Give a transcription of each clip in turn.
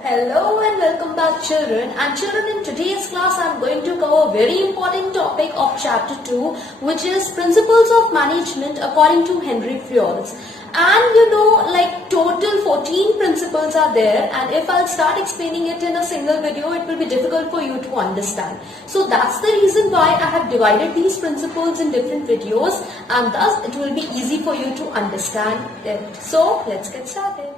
Hello and welcome back children, and children, in today's class I am going to cover a very important topic of chapter 2, which is principles of management according to Henry Fayol. And you know, like total 14 principles are there, and if I'll start explaining it in a single video, it will be difficult for you to understand. So that's the reason why I have divided these principles in different videos, and thus it will be easy for you to understand it. So let's get started.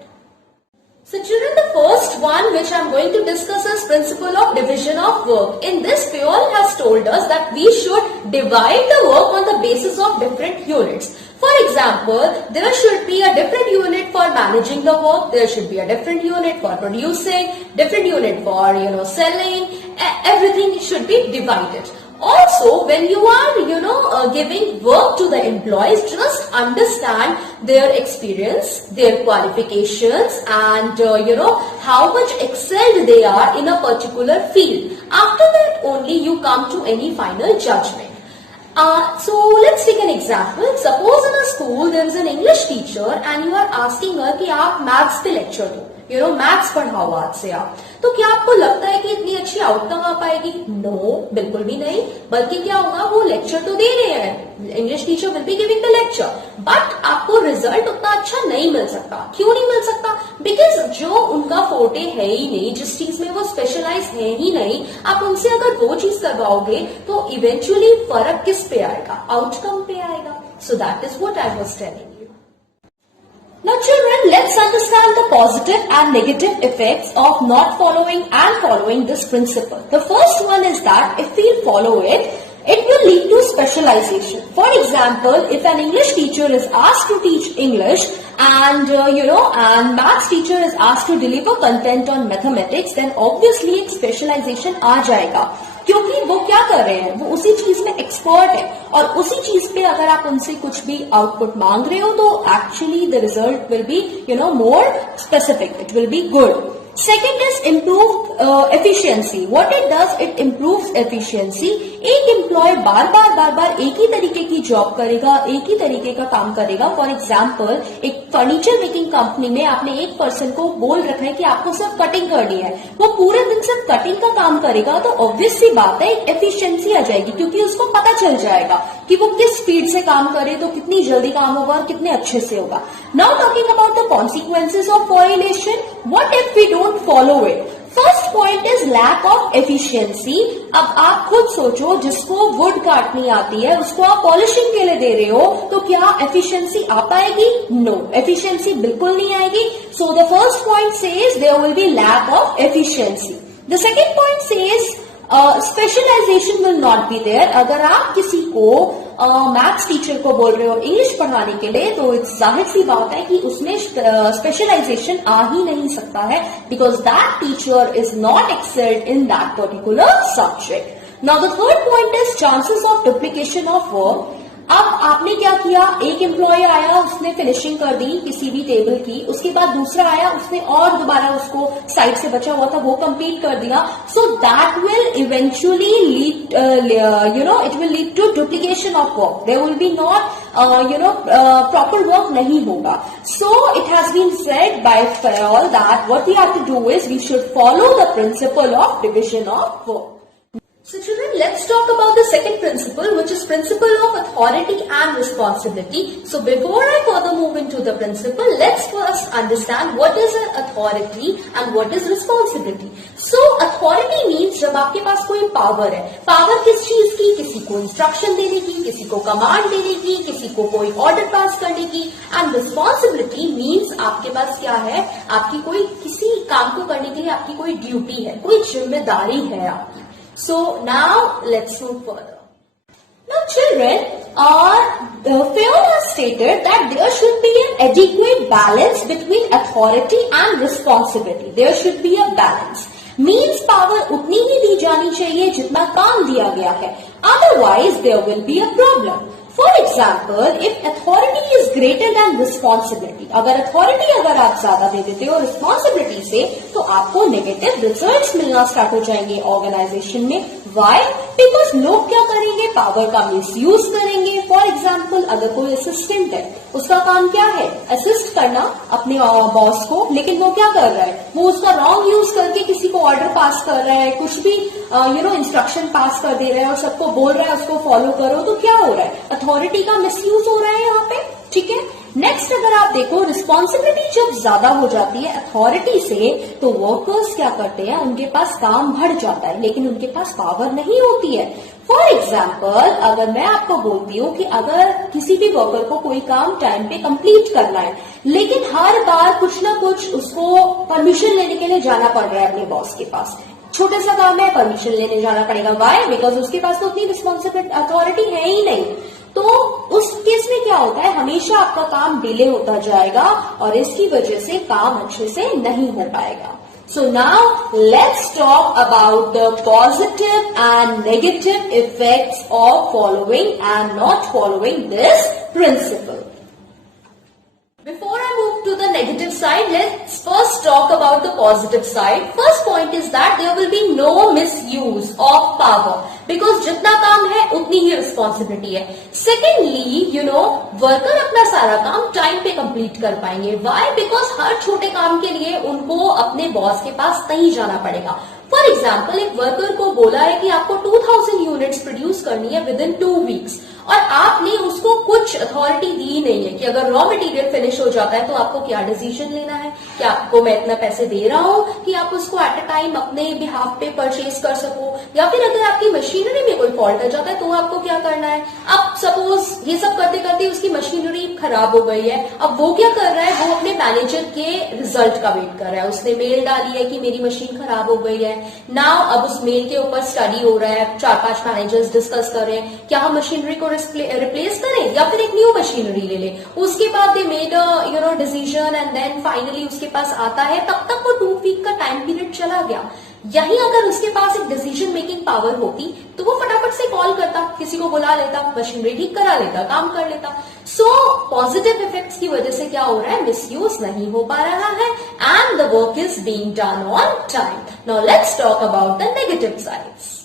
So children, the first one which I am going to discuss is principle of division of work. In this, Fayol has told us that we should divide the work on the basis of different units. For example, there should be a different unit for managing the work, there should be a different unit for producing, different unit for selling, everything should be divided. Also, when you are, giving work to the employees, just understand their experience, their qualifications, and, how much excelled they are in a particular field. After that only you come to any final judgment. So let's take an example. Suppose in a school there is an English teacher and you are asking her कि आप maths पे lecture दो. Maths पढ़ाओ आज से आप. तो क्या आपको लगता है कि इतनी अच्छी आउटकम आ पाएगी? नो, बिल्कुल भी नहीं. बल्कि क्या होगा, वो लेक्चर तो दे रहे हैं, English teacher will be giving the lecture, but आपको रिजल्ट उतना अच्छा नहीं मिल सकता. क्यों नहीं मिल सकता? बिकॉज जो उनका फोर्टे है ही नहीं, जिस चीज में वो स्पेशलाइज है ही नहीं, आप उनसे अगर वो चीज करवाओगे तो इवेंचुअली फर्क किस पे आएगा? आउटकम पे आएगा. So that is what I was telling. Now children, let's understand the positive and negative effects of not following and following this principle. The first one is that if we follow it, it will lead to specialization. For example, if an English teacher is asked to teach English and and maths teacher is asked to deliver content on mathematics, then obviously एक specialization आ जाएगा. क्योंकि वो क्या कर रहे हैं, वो उसी चीज में एक्सपर्ट है, और उसी चीज पे अगर आप उनसे कुछ भी आउटपुट मांग रहे हो तो actually the result will be more specific, it will be good. Second is improve efficiency. What it does, it improves efficiency. एक एम्प्लॉय बार बार एक ही तरीके की जॉब करेगा, एक ही तरीके का काम करेगा. फॉर एग्जाम्पल, एक फर्नीचर मेकिंग कंपनी में आपने एक पर्सन को बोल रखा है कि आपको सिर्फ कटिंग करनी है, वो पूरे दिन सिर्फ कटिंग का काम करेगा, तो ऑब्वियस सी बात है एफिशिएंसी आ जाएगी, क्योंकि उसको पता चल जाएगा कि वो किस स्पीड से काम करे तो कितनी जल्दी काम होगा और कितने अच्छे से होगा. Now talking about the consequences of violation. What if we don't follow it? First point is lack of efficiency. अब आप खुद सोचो, जिसको वुड काटनी आती है उसको आप पॉलिशिंग के लिए दे रहे हो, तो क्या एफिशिएंसी आ पाएगी? नो, एफिशिएंसी बिल्कुल नहीं आएगी. So the first point says there will be lack of efficiency. The second point says specialisation will not be there. अगर आप किसी को मैथ्स टीचर को बोल रहे हो इंग्लिश पढ़ाने के लिए, तो जाहिर सी बात है कि उसमें स्पेशलाइजेशन आ ही नहीं सकता है, because that teacher is not excelled in that particular subject. Now the third point is chances of duplication of work. अब आपने क्या किया, एक एम्प्लॉय आया, उसने फिनिशिंग कर दी किसी भी टेबल की, उसके बाद दूसरा आया, उसने और दोबारा उसको साइड से बचा हुआ था वो कंप्लीट कर दिया. So that will eventually lead it will lead to duplication of work. There will be not proper work नहीं होगा. So it has been said by Fayol that what we have to do is we should follow the principle of division of work. So children, let's talk about the second principle, which is principle of authority and responsibility. So before I further move into the principle, let's first understand what is an authority and what is responsibility. So authority means जब आपके पास कोई power है. Power किस चीज की? किसी को instruction देने की, किसी को कमांड देने की, किसी को कोई ऑर्डर पास करने की. एंड रिस्पॉन्सिबिलिटी मीन्स आपके पास क्या है, आपकी कोई किसी काम को करने के लिए आपकी कोई ड्यूटी है, कोई जिम्मेदारी है आपकी. So now let's move further. Now children, Fayol has stated that there should be an adequate balance between authority and responsibility. There should be a balance. Means power उतनी ही दी जानी चाहिए जितना काम दिया गया है. Otherwise there will be a problem. For example, if authority is greater than responsibility, अगर authority अगर आप ज्यादा दे देते हो responsibility से, तो आपको negative results मिलना स्टार्ट हो जाएंगे ऑर्गेनाइजेशन में. Why? बिकॉज लोग क्या करेंगे, पावर का मिसयूज करेंगे। फॉर एग्जाम्पल, अगर कोई असिस्टेंट है, उसका काम क्या है, असिस्ट करना अपने बॉस को, लेकिन वो क्या कर रहा है, वो उसका रॉन्ग यूज करके किसी को ऑर्डर पास कर रहा है, कुछ भी इंस्ट्रक्शन पास कर दे रहा है और सबको बोल रहा है उसको फॉलो करो, तो क्या हो रहा है, अथॉरिटी का मिसयूज हो रहा है यहाँ पे। ठीक है, नेक्स्ट अगर आप देखो, रिस्पॉन्सिबिलिटी जब ज्यादा हो जाती है अथॉरिटी से, तो वर्कर्स क्या करते हैं, उनके पास काम बढ़ जाता है लेकिन उनके पास पावर नहीं होती है। फॉर एग्जाम्पल, अगर मैं आपको बोलती हूँ कि अगर किसी भी वर्कर को कोई काम टाइम पे कंप्लीट करना है, लेकिन हर बार कुछ ना कुछ उसको परमिशन लेने के लिए जाना पड़ रहा है अपने बॉस के पास, छोटे सा काम है, परमिशन लेने जाना पड़ेगा, वाई, बिकॉज उसके पास तो उतनी रिस्पॉन्सिबिलिटी अथॉरिटी है ही नहीं, तो उस केस में क्या होता है, हमेशा आपका काम डिले होता जाएगा और इसकी वजह से काम अच्छे से नहीं हो पाएगा। So now let's talk about the positive and negative effects of following and not following this principle. Before I move to the negative side, let's first talk about the positive side. First point is that there will be no misuse of power because जितना काम है उतनी ही responsibility है। Secondly, worker अपना सारा काम time पे complete कर पाएंगे। Why? Because हर छोटे काम के लिए उनको अपने बॉस के पास नहीं जाना पड़ेगा। फॉर एग्जाम्पल, एक वर्कर को बोला है कि आपको 2000 यूनिट्स प्रोड्यूस करनी है विद इन 2 वीक्स, और आपने उसको कुछ अथॉरिटी दी नहीं है कि अगर रॉ मटेरियल फिनिश हो जाता है तो आपको क्या डिसीजन लेना है, कि आपको मैं इतना पैसे दे रहा हूं कि आप उसको एट अ टाइम अपने बिहाफ पे परचेज कर सको, या फिर अगर आपकी मशीनरी में कोई फॉल्ट आ जाता है तो आपको क्या करना है। अब सपोज ये सब करते करते उसकी मशीनरी खराब हो गई है, अब वो क्या कर रहा है, वो अपने मैनेजर के रिजल्ट का वेट कर रहा है। उसने मेल डाली है कि मेरी मशीन खराब हो गई है, नाउ अब उस मेल के ऊपर स्टडी हो रहा है, 4-5 मैनेजर्स डिस्कस कर रहे हैं क्या हम मशीनरी को रिप्लेस करें या फिर एक न्यू मशीनरी ले लें। उसके बाद they made decision and then finally उसके पास आता है, तब तक वो 2 वीक का टाइम पीरियड चला गया। यही अगर उसके पास एक डिसीजन मेकिंग पावर होती तो वो फटाफट से कॉल करता, किसी को बुला लेता, मशीनरी ठीक करा लेता, काम कर लेता। सो पॉजिटिव इफेक्ट्स की वजह से क्या हो रहा है, मिसयूज नहीं हो पा रहा है and the work is being done on time. Now let's talk about the negative sides.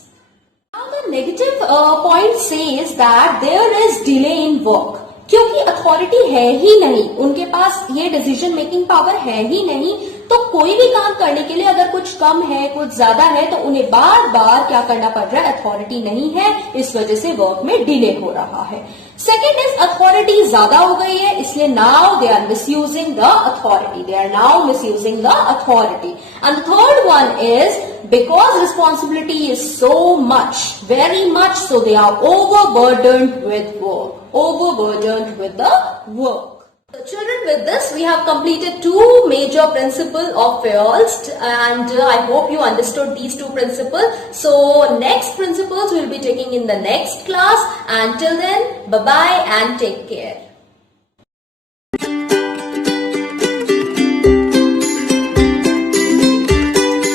Now the negative point says that there is delay in work, क्योंकि अथॉरिटी है ही नहीं, उनके पास ये डिसीजन मेकिंग पावर है ही नहीं, तो कोई भी काम करने के लिए अगर कुछ कम है कुछ ज्यादा है तो उन्हें बार बार क्या करना पड़ रहा है, अथॉरिटी नहीं है, इस वजह से वर्क में डिले हो रहा है। सेकेंड इज अथॉरिटी ज्यादा हो गई है, इसलिए now they are misusing the authority, they are now misusing the authority. And third one is because responsibility is so much, very much, so they are overburdened with work, overburdened with the work. So children, with this we have completed 2 major principles of FIRST, and I hope you understood these 2 principles. So next principles we will be taking in the next class, and till then bye bye and take care.